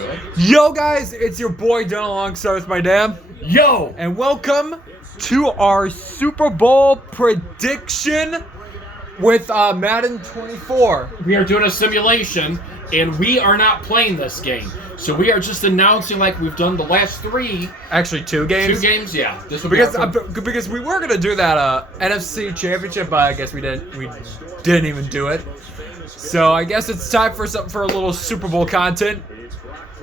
Good. Yo guys, it's your boy Dylan alongside with my dad. Yo! And welcome to our Super Bowl prediction with Madden 24. We are doing a simulation, and we are not playing this game. So we are just announcing like we've done the last three. Actually, two games. Two games, yeah. This will be because we were gonna do that NFC Championship, but I guess we didn't. We didn't even do it. So I guess it's time for a little Super Bowl content.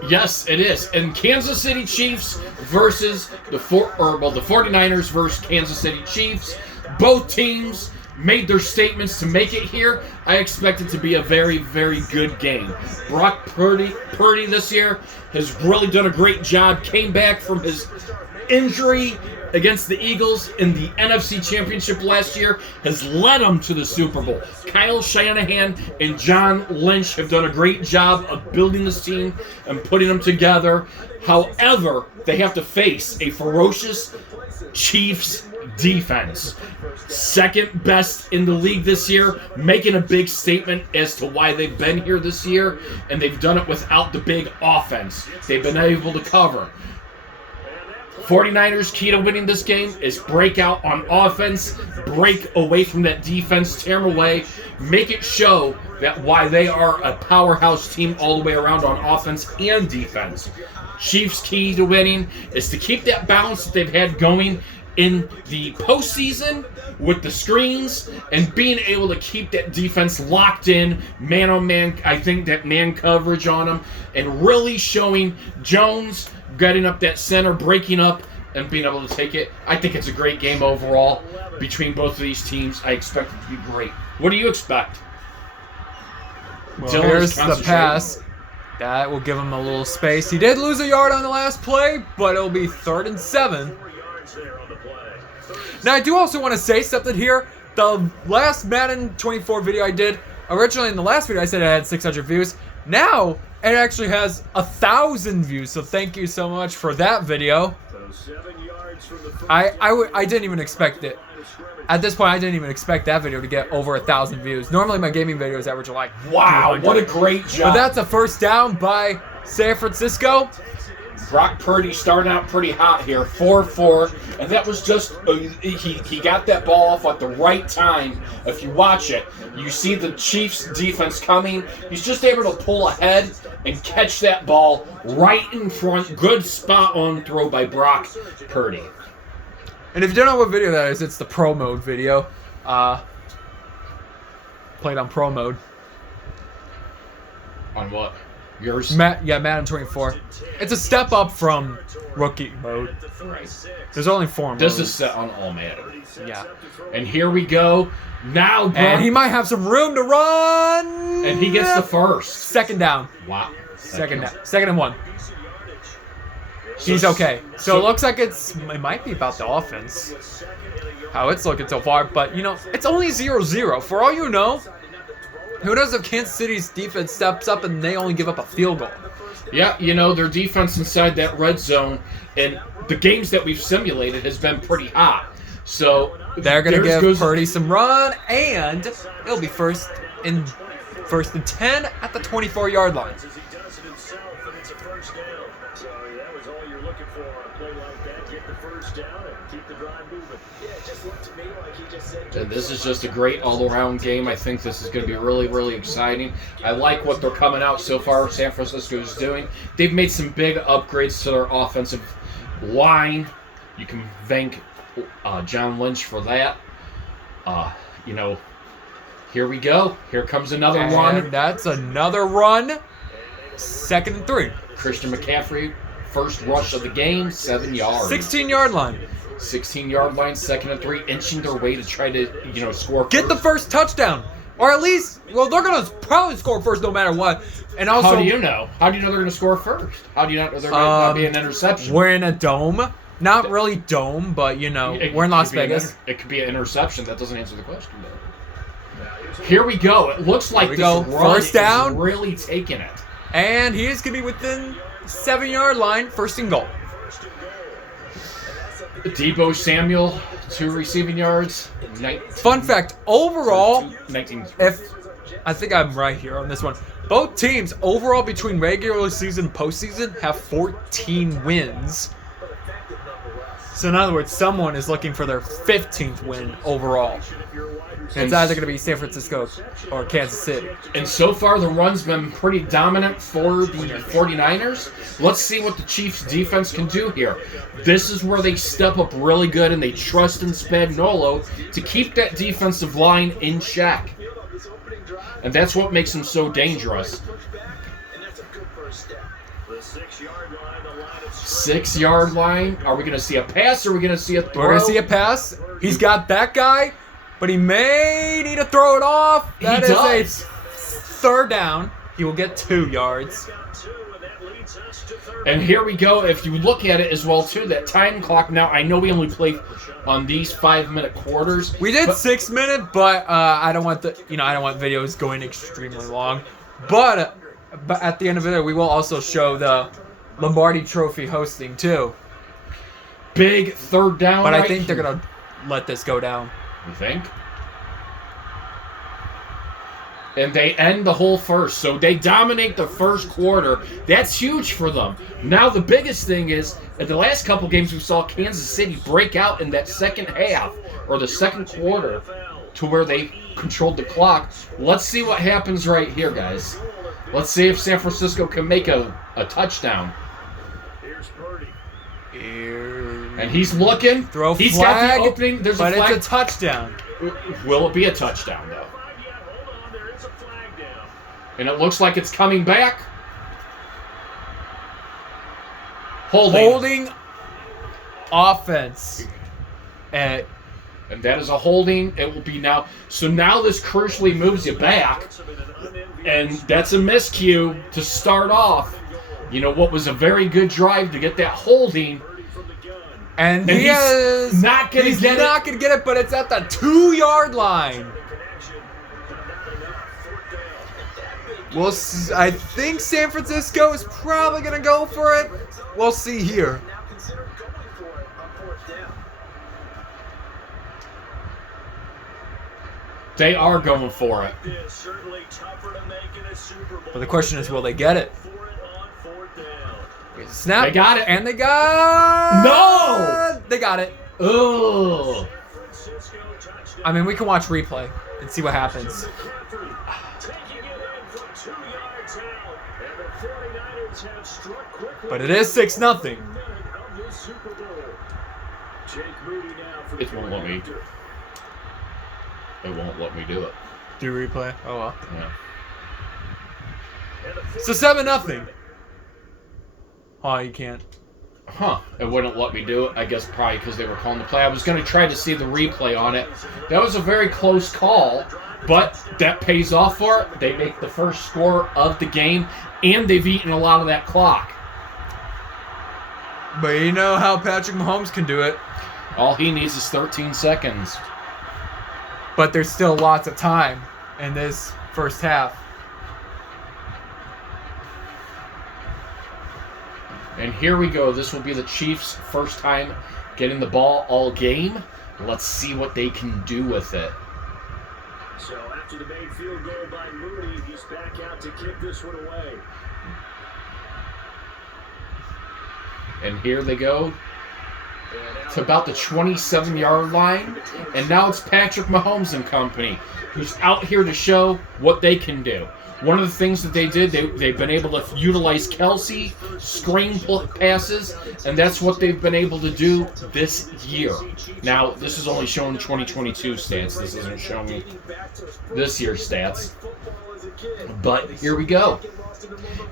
Yes, it is. And Kansas City Chiefs versus the 49ers versus Kansas City Chiefs. Both teams made their statements to make it here. I expect it to be a very, very good game. Brock Purdy this year has really done a great job. Came back from his injury against the Eagles in the NFC Championship last year, has led them to the Super Bowl. Kyle Shanahan and John Lynch have done a great job of building this team and putting them together. However, they have to face a ferocious Chiefs defense. Second best in the league this year, making a big statement as to why they've been here this year, and they've done it without the big offense. They've been able to cover. 49ers' key to winning this game is break out on offense, break away from that defense, tear them away, make it show that why they are a powerhouse team all the way around on offense and defense. Chiefs' key to winning is to keep that balance that they've had going in the postseason with the screens and being able to keep that defense locked in, man on man. I think that man coverage on them and really showing Jones getting up that center, breaking up, and being able to take it. I think it's a great game overall between both of these teams. I expect it to be great. What do you expect? Well, here's the pass. That will give him a little space. He did lose a yard on the last play, but it'll be 3rd and 7. Now, I do also want to say something here. The last Madden 24 video I did, originally in the last video I said I had 600 views. Now, it actually has 1,000 views, so thank you so much for that video. I didn't even expect it. At this point, I didn't even expect that video to get over 1,000 views. Normally, my gaming videos average like wow, what a great job. But that's a first down by San Francisco. Brock Purdy starting out pretty hot here, 4-4, and that was just, he got that ball off at the right time. If you watch it, you see the Chiefs defense coming. He's just able to pull ahead and catch that ball right in front. Good spot on throw by Brock Purdy. And if you don't know what video that is, it's the Pro Mode video. Played on Pro Mode. On what? Yours? Yeah, Madden 24. It's a step up from Rookie Mode. Right. There's only 4 modes. This is set on all Madden. Yeah. And here we go. Now, and he might have some room to run. And he gets the first. 2nd down. Wow. 2nd down. 2nd and 1. He's okay. So it looks like it might be about the offense. How it's looking so far. But, you know, it's only 0-0. For all you know, who knows if Kansas City's defense steps up and they only give up a field goal? Yeah, you know, their defense inside that red zone and the games that we've simulated has been pretty hot. So they're going to give Purdy some run, and it'll be first and 10 at the 24-yard line. And this is just a great all-around game. I think this is going to be really, really exciting. I like what they're coming out so far. San Francisco is doing. They've made some big upgrades to their offensive line. You can thank John Lynch for that. You know, here we go. Here comes another run. That's another run. 2nd and 3. Christian McCaffrey, first rush of the game, 7 yards. 16-yard line. 16-yard line, 2nd and 3, inching their way to try to, you know, score first. Get the first touchdown. Or at least, well, they're going to probably score first no matter what. And also, how do you know? How do you know they're going to score first? How do you know there might not be an interception? We're in a dome. Not really dome, but, you know, we're in Las Vegas. It could be an interception. That doesn't answer the question, though. Here we go. It looks like this run first down. Is really taking it. And he is going to be within 7-yard line, 1st and goal. Deebo Samuel, 2 receiving yards. Fun fact, overall, 19. if I think I'm right here on this one. Both teams overall between regular season and postseason have 14 wins. So in other words, someone is looking for their 15th win overall. And it's either going to be San Francisco or Kansas City. And so far, the run's been pretty dominant for the 49ers. Let's see what the Chiefs' defense can do here. This is where they step up really good, and they trust in Spagnuolo to keep that defensive line in check. And that's what makes them so dangerous. 6-yard line. Are we going to see a pass or are we going to see a throw? We're going to see a pass. He's got that guy, but he may need to throw it off. That is a third down. He will get 2 yards. And here we go. If you look at it as well, too, that time clock. Now, I know we only play on these 5-minute quarters. We did 6 minute, but I don't want I don't want videos going extremely long. But at the end of it, we will also show the Lombardi Trophy hosting too. Big third down. But I think they're gonna let this go down. You think? And they end the whole first. So they dominate the first quarter. That's huge for them. Now the biggest thing is, in the last couple games we saw Kansas City break out in that second half, or the second quarter, to where they controlled the clock. Let's see what happens right here, guys. Let's see if San Francisco can make a touchdown. And he's looking. He's flag, got the opening. There's a flag. It's a touchdown. Will it be a touchdown, though? And it looks like it's coming back. Holding offense. And that is a holding. It will be now. So now this crucially moves you back. And that's a miscue to start off. You know, what was a very good drive to get that holding. And he's not going to get it, but it's at the 2-yard line. Well, I think San Francisco is probably going to go for it. We'll see here. They are going for it. But the question is, will they get it? Snap. They got it. And they got... No! They got it. Ugh. I mean, we can watch replay and see what happens. But it is 6-0. It won't let me. It won't let me do it. Do replay? Oh well. Yeah. So 7-0. Oh, you can't. Huh. It wouldn't let me do it. I guess probably because they were calling the play. I was going to try to see the replay on it. That was a very close call, but that pays off for it. They make the first score of the game, and they've eaten a lot of that clock. But you know how Patrick Mahomes can do it. All he needs is 13 seconds. But there's still lots of time in this first half. And here we go. This will be the Chiefs' first time getting the ball all game. Let's see what they can do with it. So after the made field goal by Mooney, he's back out to kick this one away. And here they go. To about the 27-yard line. And now it's Patrick Mahomes and company, who's out here to show what they can do. One of the things that they did, they've been able to utilize Kelsey, screen passes, and that's what they've been able to do this year. Now, this is only showing 2022 stats. This isn't showing this year's stats. But here we go.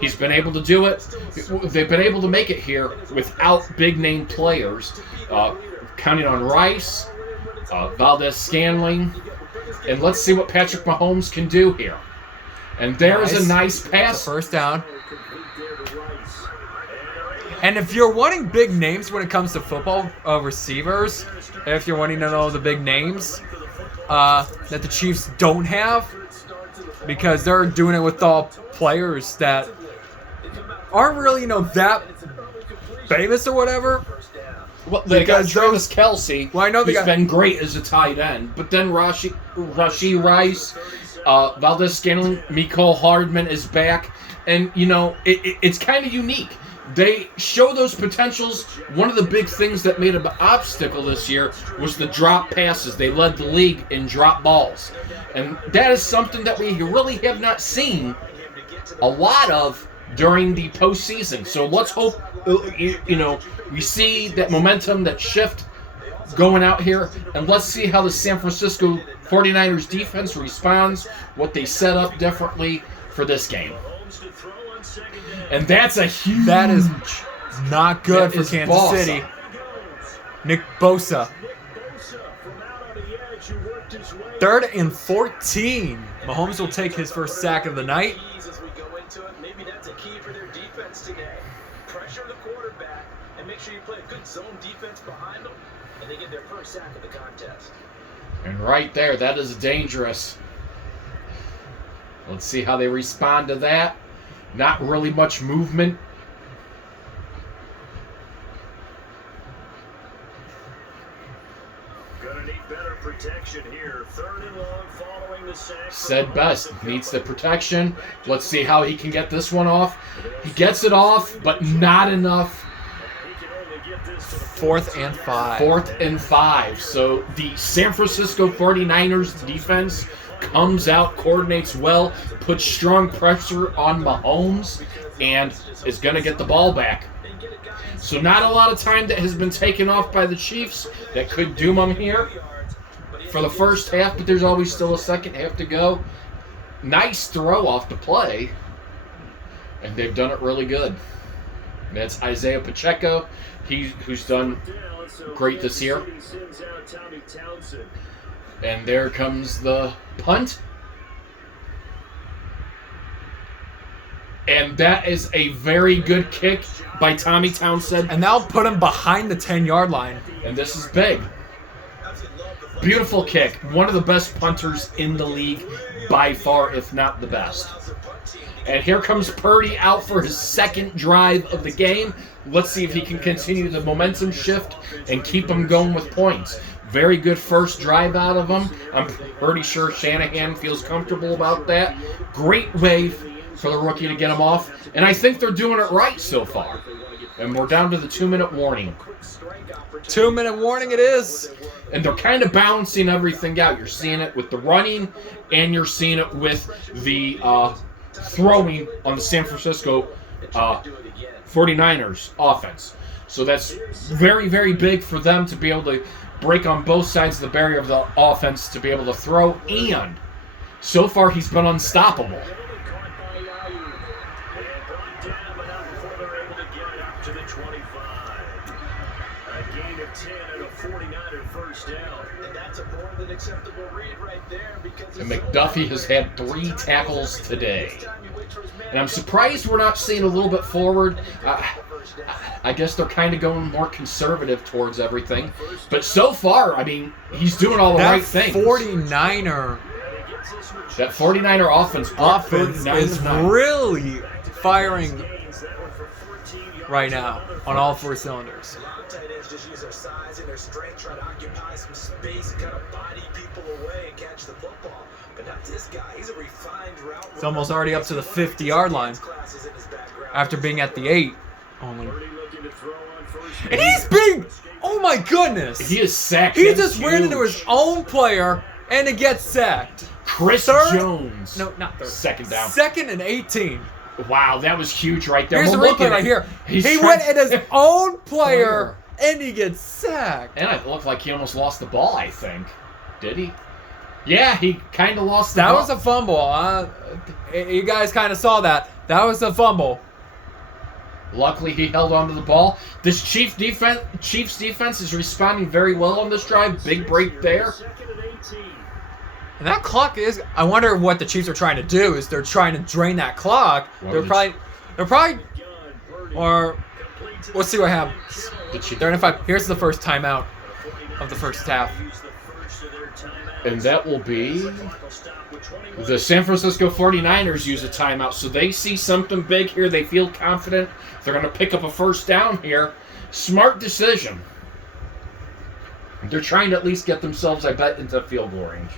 He's been able to do it. They've been able to make it here without big-name players, counting on Rice, Valdez-Scantling, and let's see what Patrick Mahomes can do here. And there is a nice pass. First down. And if you're wanting big names when it comes to football receivers, if you're wanting to know the big names that the Chiefs don't have, because they're doing it with all players that aren't really, that famous or whatever. Well, they got Travis Kelsey, well, I know who's been great as a tight end, but then Rashee Rice Valdez-Scantling, Mecole Hardman is back. And, you know, it's kind of unique. They show those potentials. One of the big things that made an obstacle this year was the drop passes. They led the league in drop balls. And that is something that we really have not seen a lot of during the postseason. So let's hope, you know, we see that momentum, that shift going out here. And let's see how the San Francisco 49ers defense responds, what they set up differently for this game. And that's a huge... That is not good for Kansas Bosa. City. Nick Bosa. 3rd and 14. Mahomes will take his first sack of the night. Maybe that's a key for their defense today. Pressure the quarterback and make sure you play a good zone defense behind them, and they get their first sack of the contest. And right there, that is dangerous. Let's see how they respond to that. Not really much movement. Gonna need better protection here. 3rd and long following the sack. Said best. Needs the protection. Let's see how he can get this one off. He gets it off, but not enough. He can only get this to the 4th and 5. 4th and 5. So the San Francisco 49ers defense comes out, coordinates well, puts strong pressure on Mahomes, and is going to get the ball back. So not a lot of time that has been taken off by the Chiefs that could doom them here for the first half, but there's always still a second half to go. Nice throw off the play, and they've done it really good. That's Isaiah Pacheco, who's done great this year. And there comes the punt. And that is a very good kick by Tommy Townsend. And now put him behind the 10-yard line. And this is big. Beautiful kick. One of the best punters in the league by far, if not the best. And here comes Purdy out for his second drive of the game. Let's see if he can continue the momentum shift and keep them going with points. Very good first drive out of him. I'm pretty sure Shanahan feels comfortable about that. Great way for the rookie to get him off. And I think they're doing it right so far. And we're down to the 2-minute warning. 2-minute warning it is. And they're kind of balancing everything out. You're seeing it with the running, and you're seeing it with the throwing on the San Francisco 49ers offense. So that's very, very big for them to be able to break on both sides of the barrier of the offense to be able to throw, and so far he's been unstoppable. And McDuffie has had 3 tackles today. And I'm surprised we're not seeing a little bit forward. I guess they're kind of going more conservative towards everything. But so far, I mean, he's doing all the right things. That 49er offense is really firing right now on all 4 cylinders. Just use their size and their strength, try to occupy some space and kind of body people away and catch the football. But not this guy. He's a refined route. It's almost already up to the 50-yard line after being at the 8 only. And he's being, oh my goodness. He is sacked. He just ran into his own player and it gets sacked. Chris Jones. No, not third. 2nd down. 2nd and 18. Wow, that was huge right there. Here's the replay right here. He went at his own player and he gets sacked. And it looked like he almost lost the ball, I think. Did he? Yeah, he kind of lost the ball. That was a fumble. You guys kind of saw that. That was a fumble. Luckily, he held on to the ball. This Chiefs defense is responding very well on this drive. Big break there. And that clock is. I wonder what the Chiefs are trying to do. Is they're trying to drain that clock. They're probably. Or let's see what happens. 35. Here's the first timeout of the first half. And that will be the San Francisco 49ers use a timeout. So they see something big here. They feel confident. They're going to pick up a first down here. Smart decision. They're trying to at least get themselves, I bet, into field goal range.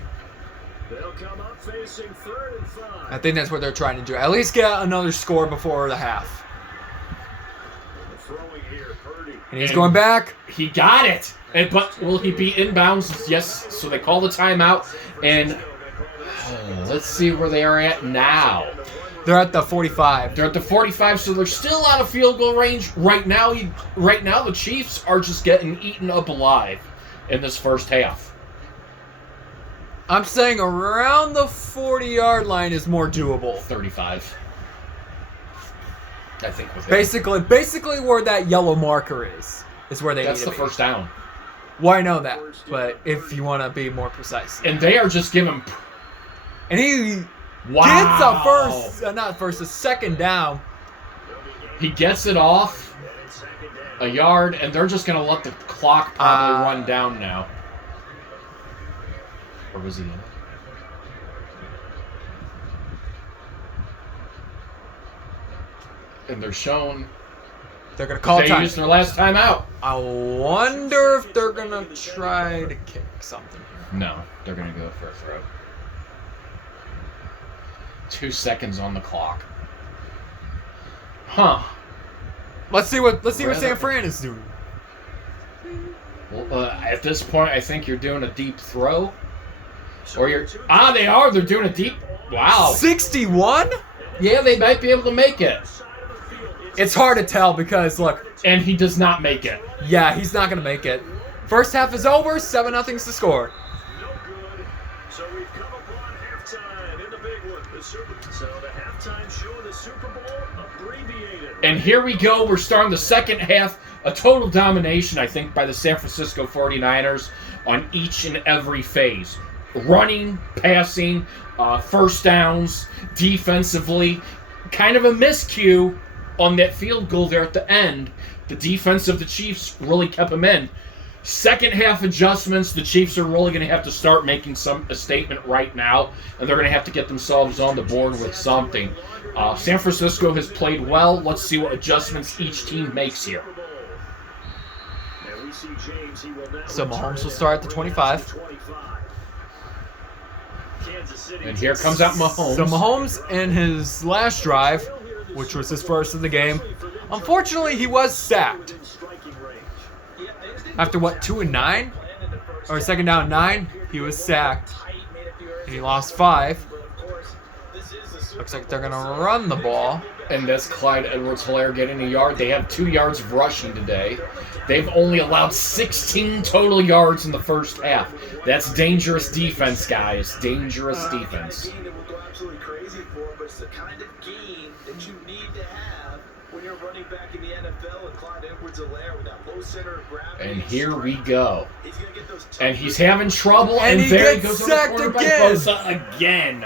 They'll come up facing 3rd and 5. I think that's what they're trying to do. At least get another score before the half. Throwing here, Purdy. And he's going back. He got it. But will he be inbounds? Yes. So they call the timeout. And let's see where they are at now. They're at the 45. They're at the 45, so they're still out of field goal range. Right now, the Chiefs are just getting eaten up alive in this first half. I'm saying around the 40-yard line is more doable. 35. I think with him. Basically where that yellow marker is where they That's need to the be. first down. Well, I know that, but if you want to be more precise. And they are just giving... And he Wow. gets a second down. He gets it off a yard, and they're just going to let the clock probably run down now. Or was he in? And they're shown They're going to call they time. used their last time out. I wonder if they're going to try to kick something here. No, they're going to go for a throw. 2 seconds on the clock. Huh. Let's see what San Fran is doing. Well, at this point, I think you're doing a deep throw. Or you're... they are. They're doing a deep... Wow. 61? Yeah, they might be able to make it. It's hard to tell because, look. And he does not make it. Yeah, he's not going to make it. First half is over. 7-0's to score. No good. So we've come upon halftime in the big one. So the halftime show of the Super Bowl abbreviated. And here we go. We're starting the second half. A total domination, I think, by the San Francisco 49ers on each and every phase. Running, passing, first downs, defensively. Kind of a miscue on that field goal there at the end. The defense of the Chiefs really kept them in. Second half adjustments, the Chiefs are really going to have to start making a statement right now, and they're going to have to get themselves on the board with something. San Francisco has played well. Let's see what adjustments each team makes here. So Mahomes will start at the 25. And here comes out Mahomes. So Mahomes in his last drive, which was his first of the game, unfortunately he was sacked. After what, 2 and 9? Or second down 9, he was sacked. And he lost 5. Looks like they're going to run the ball. And that's Clyde Edwards-Helaire getting a yard. They have 2 yards of rushing today. They've only allowed 16 total yards in the first half. That's dangerous defense, guys. Dangerous defense. Absolutely crazy for, but it's the kind of game that you need to have when you're running back in the NFL with Clyde Edwards-Helaire with that low center of gravity. And here we go. He's gonna get those And he's having trouble, And and he there he gets goes on the sacked quarterback. again. Bosa again.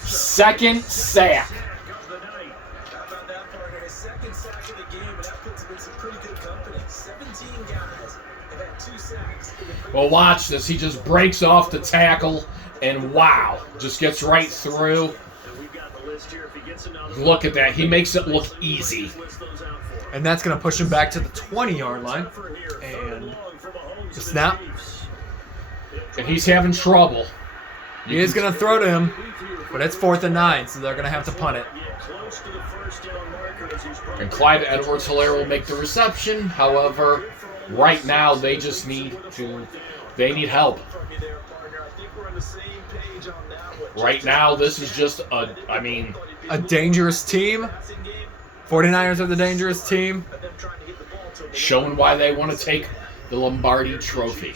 Second sack. How about that partner? His second sack of the game, and that puts him in some pretty good company. 17 guys have had 2 sacks in the Well, watch this. He just breaks off the tackle, and wow, just gets right through. Look at that. He makes it look easy. And that's going to push him back to the 20-yard line. And the snap. And he's having trouble. He is going to throw to him, but it's 4th and 9, so they're going to have to punt it. And Clyde Edwards-Helaire will make the reception. However, right now they just need help. Right now, this is just A dangerous team. 49ers are the dangerous team. showing why they want to take the Lombardi Trophy.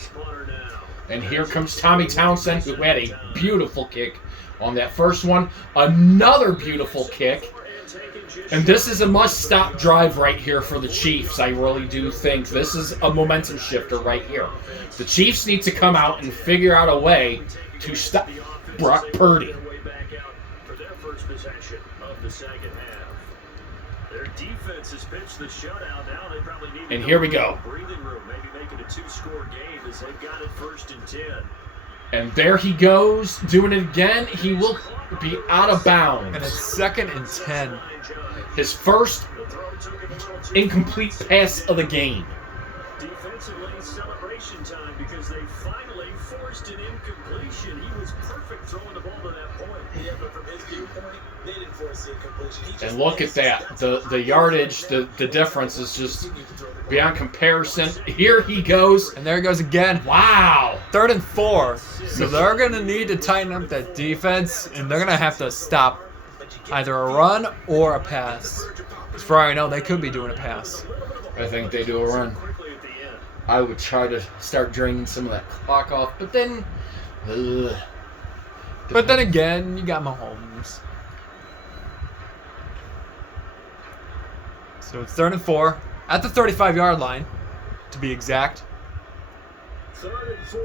And here comes Tommy Townsend, who had a beautiful kick on that first one. Another beautiful kick. And this is a must-stop drive right here for the Chiefs. I really do think this is a momentum shifter right here. The Chiefs need to come out and figure out a way to stop Brock Purdy. And here we go. And there he goes, doing it again. He will be out of bounds. And it's 2nd and 10. His first incomplete pass of the game. just an incompletion. He was perfect throwing the ball to that point. Yeah, but from his viewpoint, they didn't force the incompletion. He just And look at that. The yardage, the difference is just beyond comparison. Here he goes. And there he goes again. Wow. 3rd and 4. So they're going to need to tighten up that defense, and they're going to have to stop either a run or a pass. As far as I know, they could be doing a pass. I think they do a run. I would try to start draining some of that clock off, but then... But then again, you got Mahomes. So it's 3rd and 4 at the 35-yard line, to be exact. 3rd and 4.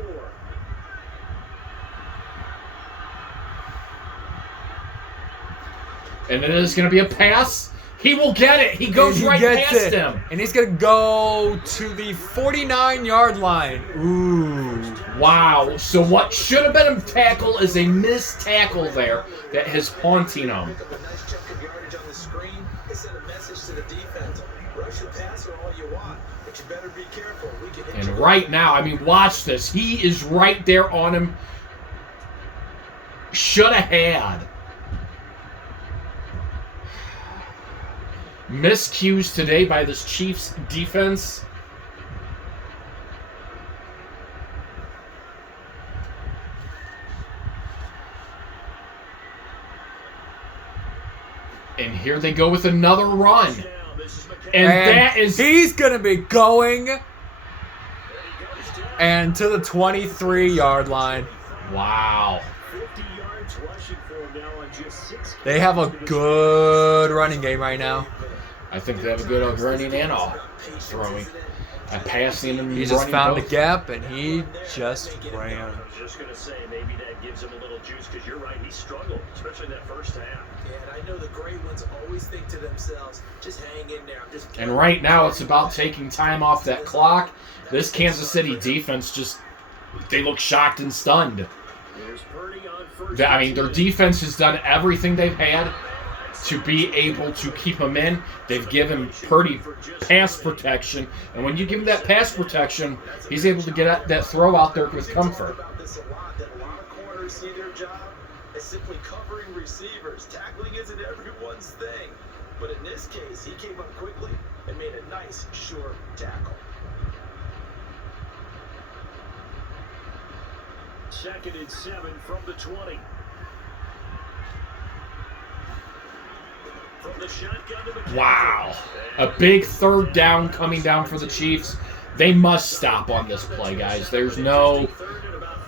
And it is going to be a pass. He will get it. He goes right past him. And he's going to go to the 49-yard line. Ooh. Wow. So what should have been a tackle is a missed tackle there that is haunting him. Nice chunk of yardage on the screen. It sent a message to the defense. Rush the passer all you want, but you better be careful. We can hit And you. right now, I mean, watch this. He is right there on him. Should have had. Miscues today by this Chiefs defense. And here they go with another run. And that is... He's going to be going and to the 23-yard line. Wow. 50 yards rushing for him now on just 6. They have a good running game right now. I think they have a good running and all throwing. And passing and He just running found a both. gap, and he just ran. I was just going to say, maybe that gives him a little juice, because you're right, he struggled, especially that first half. Yeah, and I know the great ones always think to themselves, just hang in there. And right now, it's about taking time off that clock. This Kansas City defense just, they look shocked and stunned. I mean, their defense has done everything they've had to be able to keep him in. They've given Purdy pass protection. And when you give him that pass protection, he's able to get that throw out there with comfort. A lot of corners see their job as simply covering receivers. Tackling isn't everyone's thing. But in this case, he came up quickly and made a nice, sure tackle. 2nd and 7 from the 20. From the shotgun to the Wow. A big 3rd down coming down for the Chiefs. They must stop on this play, guys. There's no...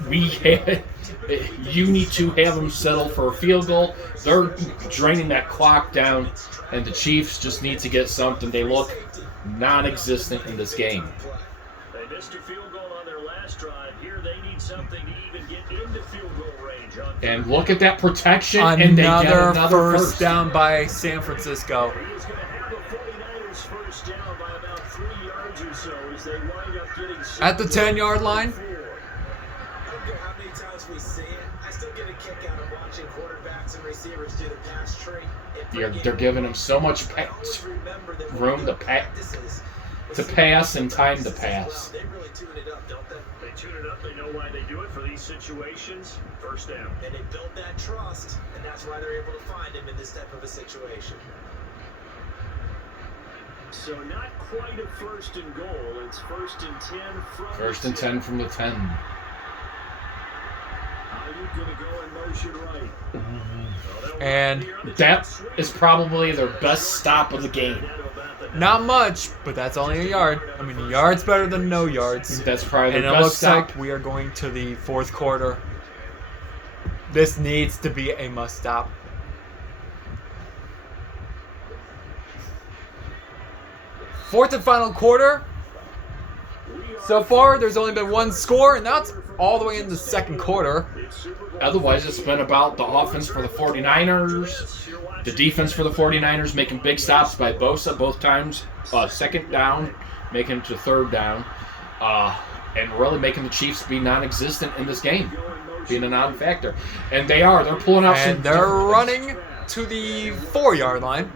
You need to have them settle for a field goal. They're draining that clock down, and the Chiefs just need to get something. They look non-existent in this game. They missed a field goal on their last drive. Here they need something to even get into field goal range. And look at that protection, and they get another first down by San Francisco. He's going to have the 49ers first down by about 3 yards or so as they wind up getting At the 10-yard line. I don't care how many times we see it. I still get a kick out of watching quarterbacks and receivers do the pass tree. They're giving them so much room to pass and time to pass. They really tune it up, don't they? They tune it up. They know why they do it for these situations. First down. And they built that trust, and that's why they're able to find him in this type of a situation. So not quite a 1st and goal. It's 1st and 10 from 1st and 10 from the 10. Are you going to go in motion right? And that is probably their best stop of the game. not much, but that's only a yard. I mean, a yard's better than no yards. That's probably And the it best looks stop. like we are going to the 4th quarter. This needs to be a must stop. Fourth and final quarter. So far, there's only been one score, and that's all the way in the 2nd quarter. Otherwise, it's been about the offense for the 49ers, the defense for the 49ers, making big stops by Bosa both times, 2nd down, making it to 3rd down, and really making the Chiefs be non-existent in this game, being a non-factor. And they are. They're pulling out some... And they're running to the 4-yard line.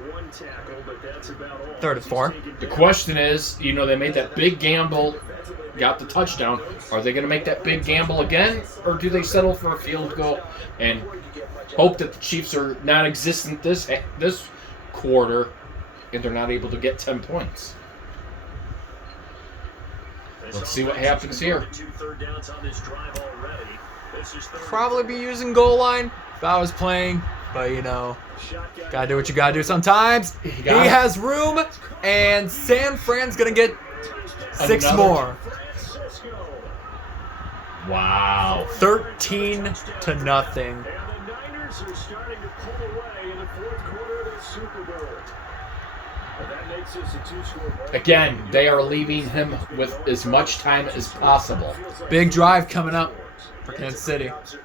3rd and 4. The question is, you know, they made that big gamble, got the touchdown. Are they going to make that big gamble again, or do they settle for a field goal and hope that the Chiefs are non-existent this quarter and they're not able to get 10 points? Let's see what happens here. Probably be using goal line if I was playing, but you know, gotta do what you gotta do sometimes. He has room, and San Fran's gonna get 6 more. Wow. 13-0. And the Niners are starting to pull away in the 4th quarter of the Super Bowl. And that makes this a 2-score ball. Again, they are leaving him with as much time as possible. Big drive coming up for Kansas City. It's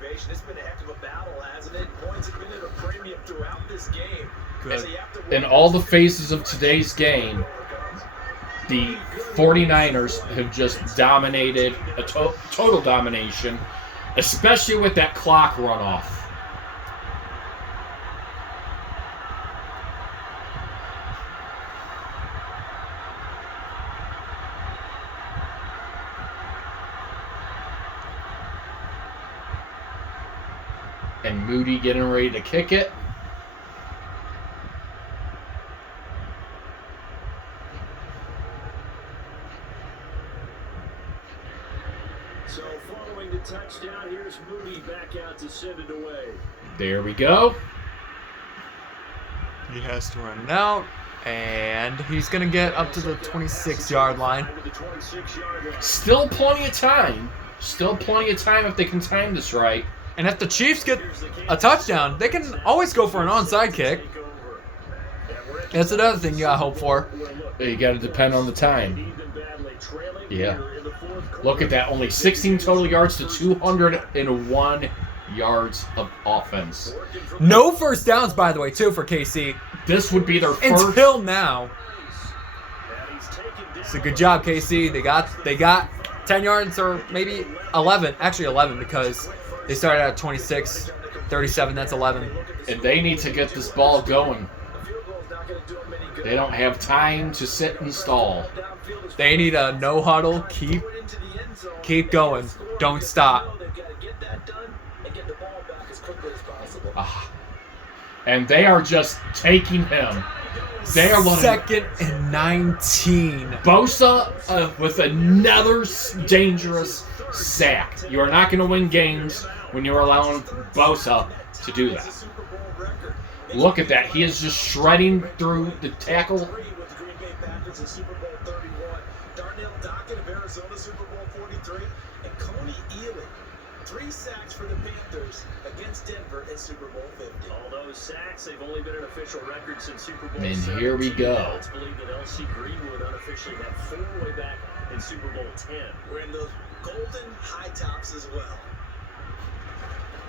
been a heck of a battle, hasn't it? Points have been at a premium throughout this game. Good. In all the phases of today's game, the 49ers have just dominated, a total domination, especially with that clock runoff. And Moody getting ready to kick it. So following the touchdown, here's Moody back out to send it away. There we go. He has to run it out, and he's going to get up to the 26-yard line. Still plenty of time. Still plenty of time if they can time this right. And if the Chiefs get a touchdown, they can always go for an onside kick. That's another thing you got to hope for. You got to depend on the time. Yeah. Look at that. Only 16 total yards to 201 yards of offense. No first downs, by the way, too, for KC. This would be their first. Until now. It's a good job, KC. They got 10 yards or maybe 11. Actually 11 because they started at 26, 37. That's 11. And they need to get this ball going. They don't have time to sit and stall. They need a no huddle. Keep going. Don't stop. And they are just taking him. They are letting 2nd and 19. Bosa with another dangerous sack. You are not going to win games when you're allowing Bosa to do that. Look at that. He is just shredding through the tackle. And Coney Ealy, 3 sacks for the Panthers against Denver in Super Bowl 50. All those sacks, they've only been an official record since Super Bowl. And here we go. It's believed that LC Greenwood unofficially had 4 way back in Super Bowl 10. We're in the golden high tops as well.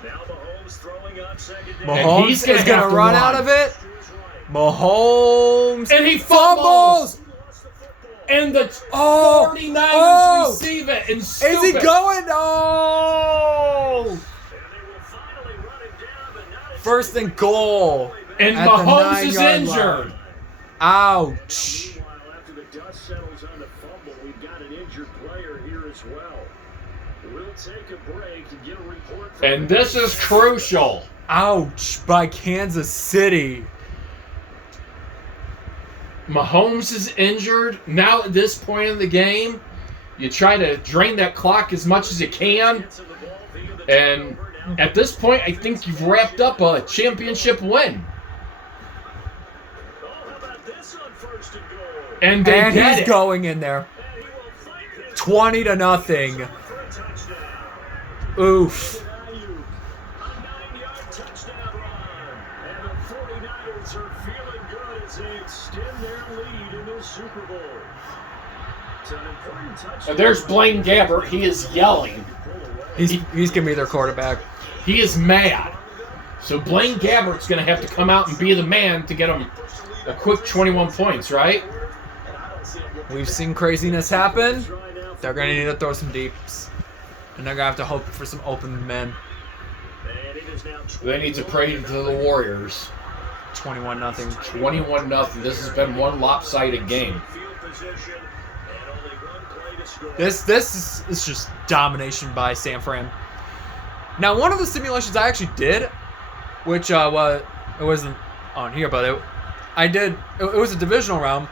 Now Mahomes throwing on 2nd down. Mahomes is going to run out of it. Mahomes. And he fumbles. And the 49ers receive it and scoop Is he it. going? Oh! 1st and goal. And at the Mahomes is 9-yard injured. line. Ouch. After the dust settles on the fumble, we've got an injured player here as well. We'll take a break and get a report. And this is crucial. Ouch by Kansas City. Mahomes is injured. Now at this point in the game, you try to drain that clock as much as you can. And at this point, I think you've wrapped up a championship win. And they get he's it. going in there. 20-0. Oof. And there's Blaine Gabbert. He is yelling. He's going to be their quarterback. He is mad. So Blaine Gabbert's going to have to come out and be the man to get him a quick 21 points, right? We've seen craziness happen. They're going to need to throw some deeps. And they're going to have to hope for some open men. They need to pray to the Warriors. 21-0. 21-0. This has been one lopsided game. This is just domination by San Fran. Now, one of the simulations I actually did, which it wasn't on here, but it was a divisional round.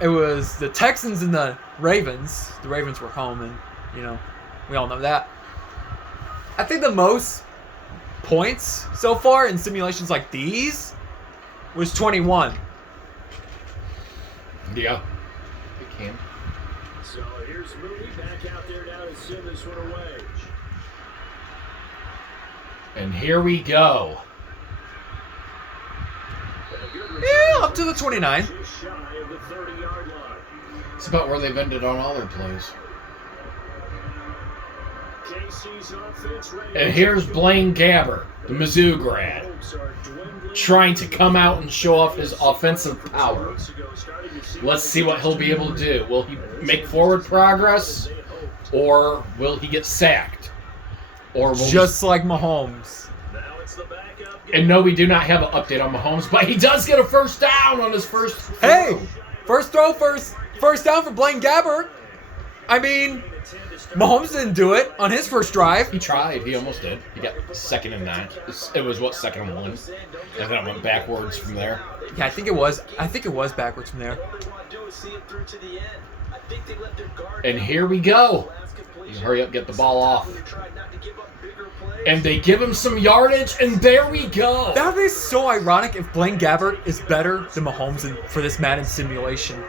It was the Texans and the Ravens. The Ravens were home, and we all know that. I think the most points so far in simulations like these was 21. Yeah. It can. So here's Mooney back out there now to send this one away. And here we go. Yeah, up to the 29. Just shy of the 30-yard line. It's about where they've ended on all their plays. KC's offense ready. And here's Blaine Gabbert, the Mizzou grad, trying to come out and show off his offensive power. Let's see what he'll be able to do. Will he make forward progress, or will he get sacked? Or will Just like Mahomes. Now it's the backup. And no, we do not have an update on Mahomes, but he does get a first down on his first throw. Hey, first down for Blaine Gabbert. I mean, Mahomes didn't do it on his first drive. He tried. He almost did. He got 2nd and 9. It was what, 2nd and 1, and then it went backwards from there. Yeah, I think it was backwards from there. And here we go. You hurry up, get the ball off. And they give him some yardage, and there we go. That would be so ironic if Blaine Gabbert is better than Mahomes for this Madden simulation.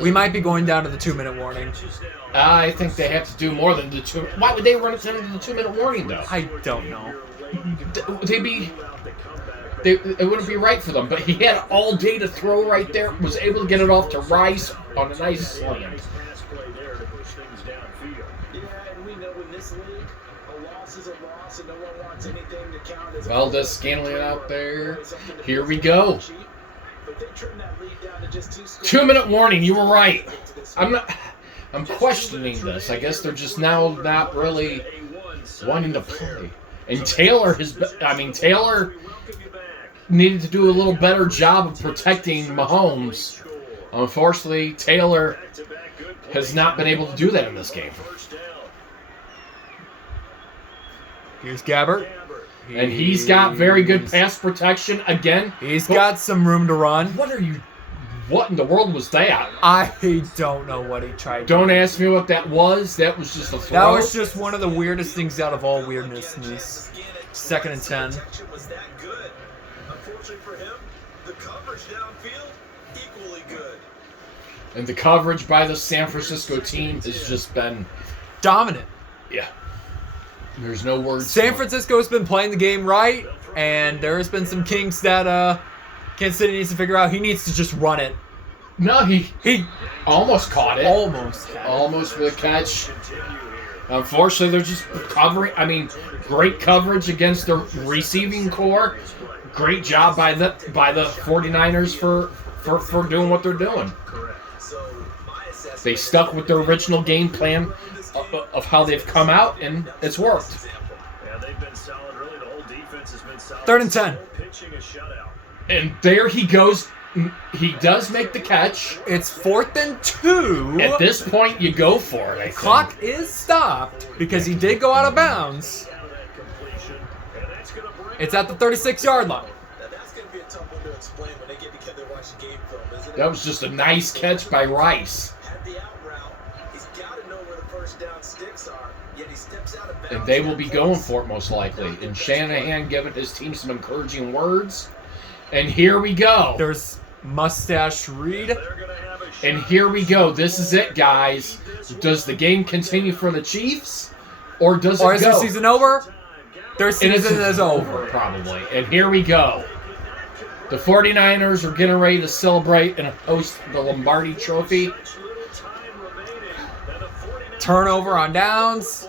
We might be going down to the 2-minute warning. I think they have to do more than the 2. Why would they run it into the 2-minute warning, though? I don't know. It wouldn't be right for them. But he had all day to throw right there. Was able to get it off to Rice on a nice slant. Valdez Scanlon out there. Here we go. 2-minute warning. You were right. I'm questioning this. I guess they're just now not really wanting to play. And Taylor needed to do a little better job of protecting Mahomes. Unfortunately, Taylor has not been able to do that in this game. Here's Gabbert. And he's got very good pass protection again. He's got some room to run. What in the world was that? I don't know what he tried. Don't ask me what that was. That was just a throw. That was just one of the weirdest things out of all weirdness. 2nd and 10. Unfortunately for him, the coverage downfield equally good. And the coverage by the San Francisco team has just been dominant. Yeah. There's no words. San Francisco has been playing the game right, and there has been some kinks that Kansas City needs to figure out. He needs to just run it. No, he almost caught it. Almost with a catch. Unfortunately, they're just covering. I mean, great coverage against the receiving core. Great job by the 49ers for doing what they're doing. They stuck with their original game plan of how they've come out, and it's worked. Yeah, they've been solid. Really, the whole defense has been solid. 3rd and 10. Pitching a shutout. And there he goes. He does make the catch. It's 4th and 2. At this point, you go for it. I think. Clock is stopped because he did go out of bounds. It's at the 36-yard line. Now that's going to be a tough one to explain when they get together and watch the game film, isn't it? That was just a nice catch by Rice. Had the out route. He's got to know where the first down sticks are. Yet he steps out of bounds. And they will be going for it most likely. And Shanahan giving his team some encouraging words. And here we go. There's Mustache Reed. And here we go. This is it, guys. Does the game continue for the Chiefs? Or does it go? Or is their season over? Their season is over. Probably. And here we go. The 49ers are getting ready to celebrate and host the Lombardi Trophy. Turnover on downs.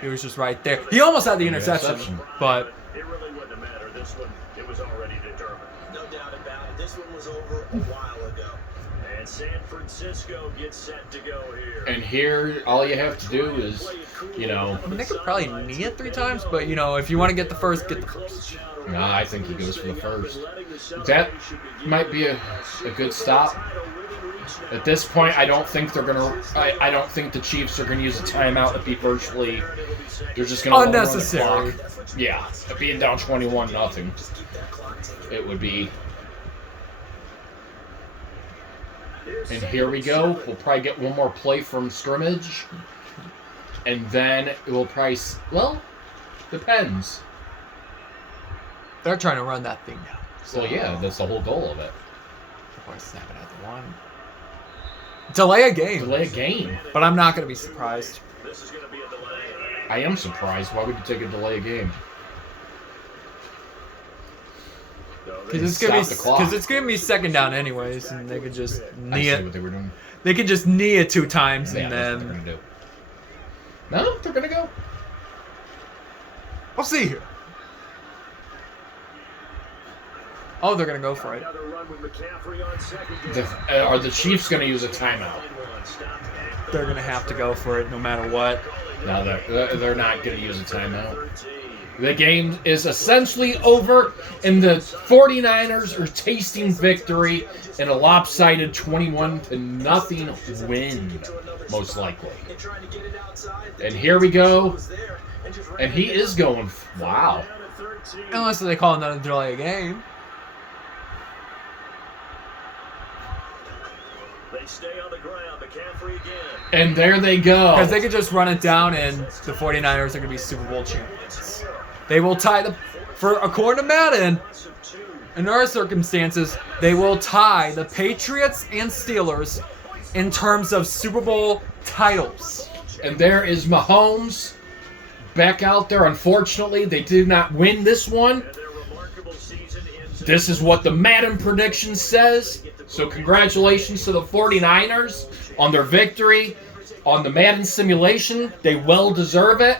He was just right there. He almost had the interception. But it really wouldn't have mattered. This one, it was already determined. No doubt about it. This one was was over a while ago. And San Francisco gets set to go here. And here, all you have to do is, you know. I mean, they could probably knee it 3 times, but, you know, if you want to get the first, get the first. Nah, I think he goes for the first. That might be a good stop. At this point, I don't think they're gonna. I don't think the Chiefs are gonna use a timeout. It'd be virtually. They're just gonna Unnecessary. run the clock. Yeah, being down 21-0, it would be. And here we go. We'll probably get one more play from scrimmage, and then it will probably. Well, depends. They're trying to run that thing down. So yeah, that's the whole goal of it. Or snap it at the 1. Delay a game. Delay a game. But I'm not going to be surprised. This is going to be a delay. I am surprised. Why would you take a delay a game? Because it's gonna be second down anyways, and they could just knee I see what it. they were doing. They could just knee it 2 times, Yeah, and that's what then they're gonna do. No, they're gonna go. I'll see here. Oh, they're gonna go for it. Another run with McCaffrey on second Are the Chiefs gonna use a timeout? They're gonna have to go for it no matter what. No, they're not gonna use a timeout. The game is essentially over, and the 49ers are tasting victory in a lopsided 21-0 win, most likely. And here we go. And he is going. Wow. Unless they call another delay a game. They stay on the ground. McCaffrey again. And there they go. Because they could just run it down, and the 49ers are gonna be Super Bowl champions. They will tie according to Madden, in our circumstances, they will tie the Patriots and Steelers in terms of Super Bowl titles. And there is Mahomes back out there. Unfortunately, they did not win this one. This is what the Madden prediction says. So congratulations to the 49ers on their victory on the Madden simulation. They well deserve it.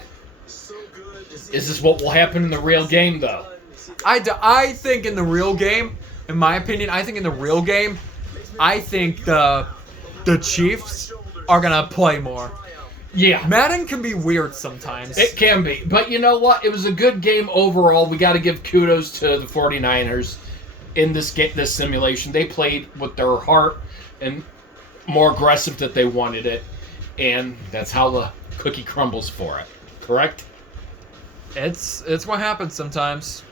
Is this what will happen in the real game, though? I think in the real game, in my opinion, I think the Chiefs are going to play more. Yeah. Madden can be weird sometimes. It can be. But you know what? It was a good game overall. We got to give kudos to the 49ers in this simulation. They played with their heart and more aggressive that they wanted it. And that's how the cookie crumbles for it. Correct? It's what happens sometimes.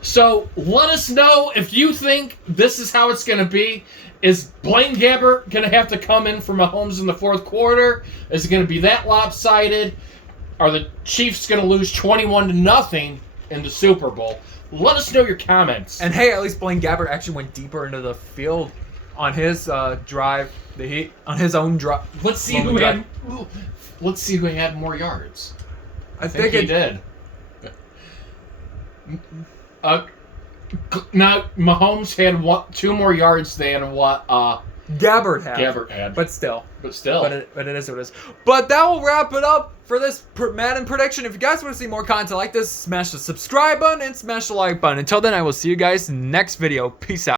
So let us know if you think this is how it's going to be. Is Blaine Gabbert going to have to come in for Mahomes in the fourth quarter? Is it going to be that lopsided? Are the Chiefs going to lose 21-0 in the Super Bowl? Let us know your comments. And hey, at least Blaine Gabbert actually went deeper into the field on his drive. On his own drive. Let's see who had more yards. I think he did. Now Mahomes had 2 more yards than what Gabbert had. But still. But it is what it is. But that will wrap it up for this Madden prediction. If you guys want to see more content like this, smash the subscribe button and smash the like button. Until then, I will see you guys next video. Peace out.